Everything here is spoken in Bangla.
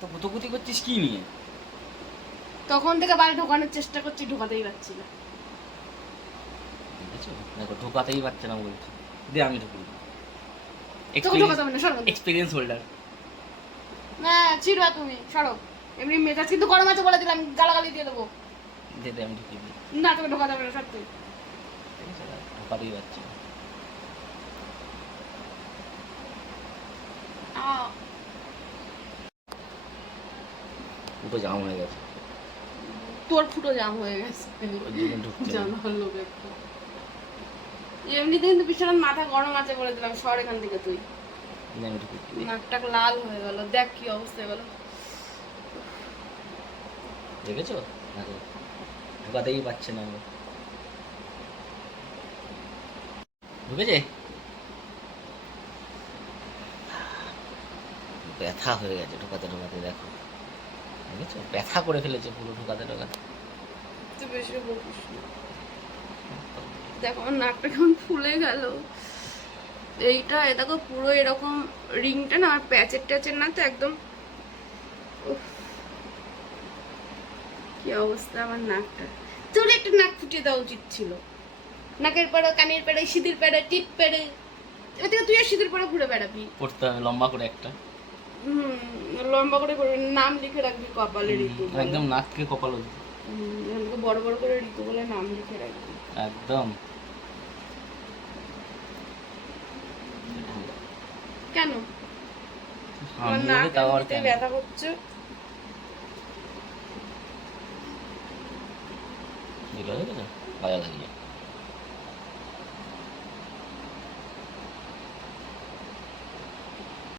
তো গুতগুতি করছিস কি নিয়ে? তখন থেকে বাড়ি ঢোকানোর চেষ্টা করছি ঢোকাতেই পারছি না। দেখো ঢোকাতেই পারছে না বলছে। দে আমি ঢুকি এক্সপিরিয়েন্স হোল্ডার না চিড়বা তুমি সরো। এমনি মেজাজ কিন্তু গরম আছে বলে দিলাম গালাগালি দিয়ে দেবো। দে দে আমি ঢুকি না তোকে ঢোকাতে হবে না সত্যি ঢোকাতেই পারছে না। দুটো জাম হয়ে গেছে। তোর ফুটো জাম হয়ে গেছে। জানার লোক এমনিতে কিন্তু বিছানার মাথা গরম আছে বলে দিলাম সর এখান থেকে তুই। নাকটা লাল হয়ে গেল দেখ কি অবস্থা গেল দেখেছ? দেখো ঢোকাতেই পারছে না। ঢুকেছে? ব্যথা হয়ে গেছে ঢোকাতে ঢোকাতে দেখো। দেখেছ ব্যথা করে ফেলেছে পুরো ঢোকাতে ঢোকাতে। দেখো নাকটা কেমন ফুলে গেল। এইটা এ দেখো পুরো এরকম রিংটা না আমার প্যাচের ট্যাচের না তো একদম কি অবস্থা আমার নাকটা। তোর একটা নাক ফুটিয়ে দেওয়া উচিত ছিল। নাকের পাড়ে কানের পাড়ে সিঁদুর পাড়ে টিপ পাড়ে তুই আর সিঁদুর পাড়ে ঘুরে বেড়াবি। পড়তে হবে লম্বা করে একটা। লম্বা করে করবি নাম লিখে রাখবি কপালে ঋতু। একদম নাককে কপাল অবধি। হুম, এরকম বড় বড় করে ঋতু বলে নাম লিখে রাখবি। একদম। কেন? নাক ব্যথা করছে? ভালো লাগিয়ে।